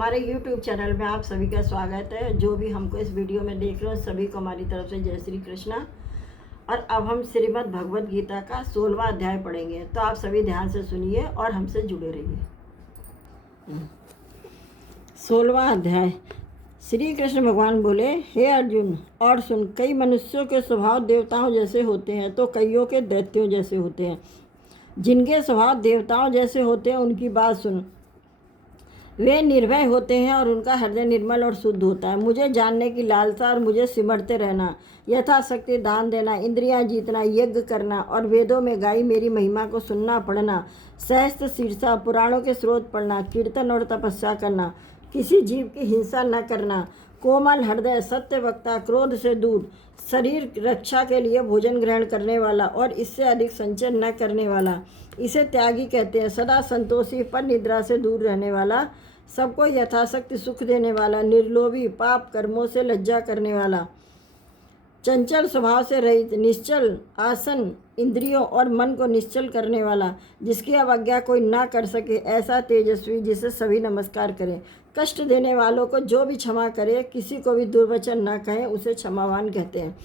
हमारे YouTube channel में आप सभी का स्वागत है। जो भी हमको इस वीडियो में देख रहे हो सभी को हमारी तरफ से जय श्री कृष्णा। और अब हम श्रीमद् भगवद गीता का 16वां अध्याय पढ़ेंगे, तो आप सभी ध्यान से सुनिए और हमसे जुड़े रहिए। 16वां अध्याय। श्री कृष्ण भगवान बोले, हे अर्जुन और सुन, कई मनुष्यों के स्वभाव देवताओं जैसे होते हैं तो कईयों के दैत्यों जैसे होते हैं। जिनके स्वभाव देवताओं जैसे होते हैं उनकी बात सुन। वे निर्भय होते हैं और उनका हृदय निर्मल और शुद्ध होता है। मुझे जानने की लालसा और मुझे सिमरते रहना, यथाशक्ति दान देना, इंद्रियां जीतना, यज्ञ करना और वेदों में गाई मेरी महिमा को सुनना पढ़ना, सहस्त्र शीर्षा पुराणों के स्रोत पढ़ना, कीर्तन और तपस्या करना, किसी जीव की हिंसा न करना, कोमल हृदय, सत्य वक्ता, क्रोध से दूर, शरीर रक्षा के लिए भोजन ग्रहण करने वाला और इससे अधिक संचय न करने वाला, इसे त्यागी कहते हैं। सदा संतोषी, पर निद्रा से दूर रहने वाला, सबको यथाशक्ति सुख देने वाला, निर्लोभी, पाप कर्मों से लज्जा करने वाला, चंचल स्वभाव से रहित, निश्चल आसन, इंद्रियों और मन को निश्चल करने वाला, जिसकी अवज्ञा कोई ना कर सके, ऐसा तेजस्वी जिसे सभी नमस्कार करें, कष्ट देने वालों को जो भी क्षमा करे, किसी को भी दुर्वचन ना कहें, उसे क्षमावान कहते हैं।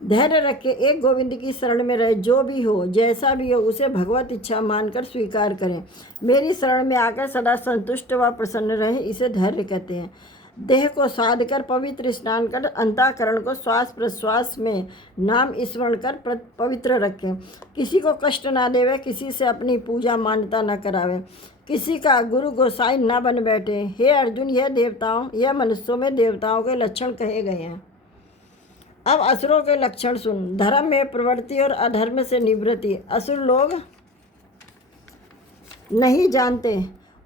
धैर्य रखे, एक गोविंद की शरण में रहे, जो भी हो जैसा भी हो उसे भगवत इच्छा मानकर स्वीकार करें। मेरी शरण में आकर सदा संतुष्ट व प्रसन्न रहे, इसे धैर्य कहते हैं। देह को साध कर पवित्र स्नान कर अंतःकरण को श्वास प्रश्वास में नाम स्मरण कर पवित्र रखें। किसी को कष्ट ना देवे, किसी से अपनी पूजा मान्यता न करावे, किसी का गुरु गोसाई न बन बैठे। हे अर्जुन, यह मनुष्यों में देवताओं के लक्षण कहे गए हैं। अब असुरों के लक्षण सुन। धर्म में प्रवृत्ति और अधर्म से निवृत्ति। असुर लोग नहीं जानते,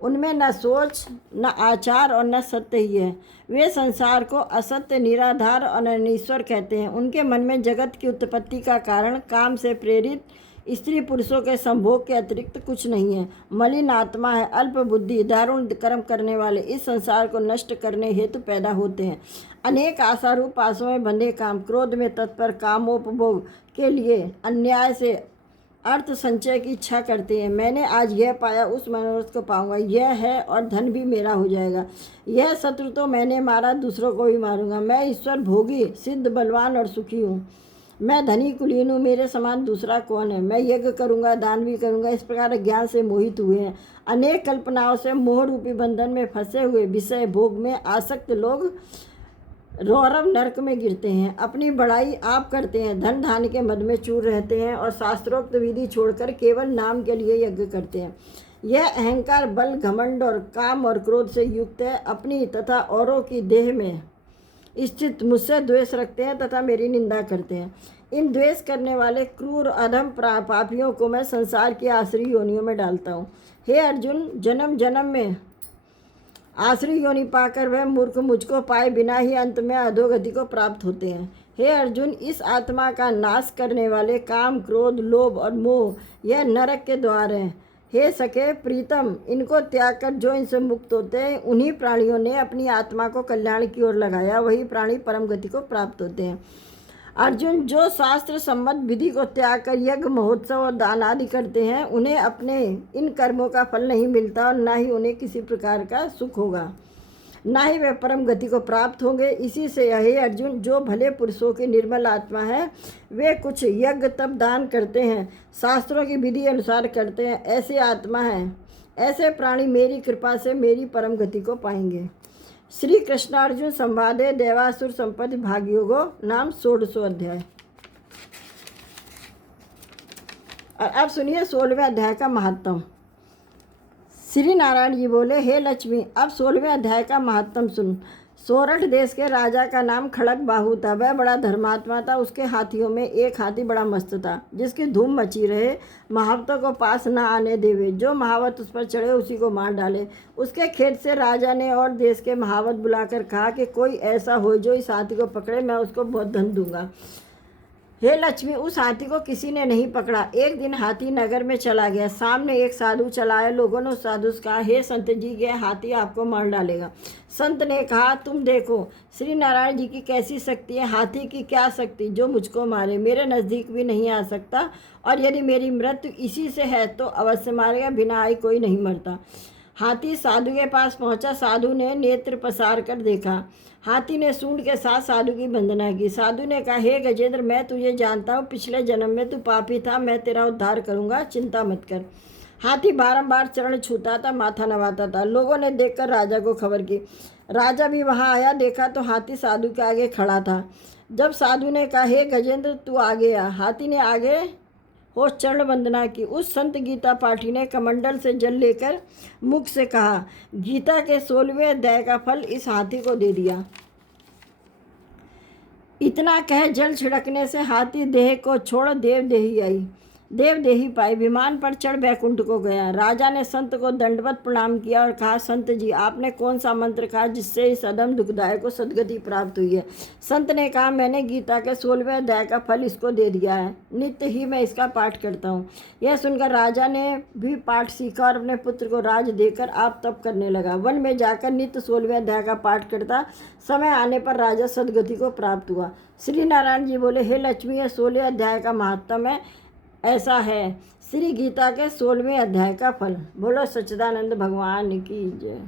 उनमें न सोच, न आचार और न सत्य ही है। वे संसार को असत्य, निराधार और अनीश्वर कहते हैं। उनके मन में जगत की उत्पत्ति का कारण काम से प्रेरित स्त्री पुरुषों के संभोग के अतिरिक्त कुछ नहीं है। मलिन आत्मा है, अल्प बुद्धि, दारुण कर्म करने वाले इस संसार को नष्ट करने हेतु पैदा होते हैं। अनेक आशारूप पासों में बंधे काम, क्रोध में तत्पर, कामोपभोग के लिए अन्याय से अर्थ संचय की इच्छा करते हैं। मैंने आज यह पाया, उस मनोरथ को पाऊंगा, यह है और धन भी मेरा हो जाएगा। यह शत्रु तो मैंने मारा, दूसरों को भी मारूंगा। मैं ईश्वर भोगी, सिद्ध, बलवान और सुखी हूँ। मैं धनी कुलीन हूँ, मेरे समान दूसरा कौन है। मैं यज्ञ करूँगा, दान भी करूँगा। इस प्रकार ज्ञान से मोहित हुए हैं। अनेक कल्पनाओं से मोह रूपी बंधन में फंसे हुए विषय भोग में आसक्त लोग रौरव नरक में गिरते हैं। अपनी बड़ाई आप करते हैं, धन धान्य के मद में चूर रहते हैं और शास्त्रोक्त विधि छोड़कर केवल नाम के लिए यज्ञ करते हैं। यह अहंकार, बल, घमंड और काम और क्रोध से युक्त है। अपनी तथा औरों की देह में स्थित मुझसे द्वेष रखते हैं तथा मेरी निंदा करते हैं। इन द्वेष करने वाले क्रूर अधम पापियों को मैं संसार की आसुरी योनियों में डालता हूँ। हे अर्जुन, जन्म जन्म में आसुरी योनि पाकर वह मूर्ख मुझको पाए बिना ही अंत में अधोगति को प्राप्त होते हैं। हे अर्जुन, इस आत्मा का नाश करने वाले काम, क्रोध, लोभ और मोह यह नरक के द्वार हैं। हे सखे प्रीतम, इनको त्याग कर जो इनसे मुक्त होते हैं, उन्हीं प्राणियों ने अपनी आत्मा को कल्याण की ओर लगाया, वही प्राणी परम गति को प्राप्त होते हैं। अर्जुन, जो शास्त्र सम्मत विधि को त्याग कर यज्ञ, महोत्सव और दान आदि करते हैं, उन्हें अपने इन कर्मों का फल नहीं मिलता और न ही उन्हें किसी प्रकार का सुख होगा, ना ही वे परम गति को प्राप्त होंगे। इसी से हे अर्जुन, जो भले पुरुषों की निर्मल आत्मा है, वे कुछ यज्ञ तप दान करते हैं, शास्त्रों की विधि अनुसार करते हैं, ऐसे आत्मा हैं, ऐसे प्राणी मेरी कृपा से मेरी परम गति को पाएंगे। श्री कृष्णार्जुन संवादे देवासुर संपत्ति भागयोगो नाम 16वां अध्याय। और अब सुनिए 16वें अध्याय का महात्म। श्री नारायण जी बोले, हे लक्ष्मी, अब 16वें अध्याय का महात्म सुन। सोरठ देश के राजा का नाम खड़ग बाहु था। वह बड़ा धर्मात्मा था। उसके हाथियों में एक हाथी बड़ा मस्त था, जिसकी धूम मची रहे, महावतों को पास न आने देवे। जो महावत उस पर चढ़े उसी को मार डाले। उसके खेत से राजा ने और देश के महावत बुलाकर कहा कि कोई ऐसा हो जो इस हाथी को पकड़े, मैं उसको बहुत धन दूंगा। हे लक्ष्मी, उस हाथी को किसी ने नहीं पकड़ा। एक दिन हाथी नगर में चला गया। सामने एक साधु चला आया। लोगों ने उस साधु से कहा, हे संत जी, यह हाथी आपको मार डालेगा। संत ने कहा, तुम देखो श्री नारायण जी की कैसी शक्ति है, हाथी की क्या शक्ति जो मुझको मारे। मेरे नज़दीक भी नहीं आ सकता, और यदि मेरी मृत्यु इसी से है तो अवश्य मारेगा, बिना आए कोई नहीं मरता। हाथी साधु के पास पहुंचा। साधु ने नेत्र पसार कर देखा। हाथी ने सूंड के साथ साधु की वंदना की। साधु ने कहा, हे गजेंद्र, मैं तुझे जानता हूँ, पिछले जन्म में तू पापी था, मैं तेरा उद्धार करूँगा, चिंता मत कर। हाथी बारंबार चरण छूता था, माथा नवाता था। लोगों ने देखकर राजा को खबर की। राजा भी वहां आया। देखा तो हाथी साधु के आगे खड़ा था। जब साधु ने कहा, हे गजेंद्र, तू आगे आ, हाथी ने आगे हो चरण वंदना की। उस संत गीता पाठी ने कमंडल से जल लेकर मुख से कहा, गीता के 16वें अध्याय का फल इस हाथी को दे दिया। इतना कह जल छिड़कने से हाथी देह को छोड़ देवदेही पाई, विमान पर चढ़ बैकुंठ को गया। राजा ने संत को दंडवत प्रणाम किया और कहा, संत जी, आपने कौन सा मंत्र कहा जिससे इस अदम दुखदायक को सदगति प्राप्त हुई है? संत ने कहा, मैंने गीता के 16वें अध्याय का फल इसको दे दिया है, नित्य ही मैं इसका पाठ करता हूँ। यह सुनकर राजा ने भी पाठ सीखा और अपने पुत्र को राज देकर आप तप करने लगा। वन में जाकर नित्य 16वें अध्याय का पाठ करता। समय आने पर राजा सदगति को प्राप्त हुआ। श्री नारायण जी बोले, हे लक्ष्मी, यह 16वें अध्याय का महात्म्य ऐसा है, श्री गीता के 16वें अध्याय का फल। बोलो सच्चिदानंद भगवान की जय।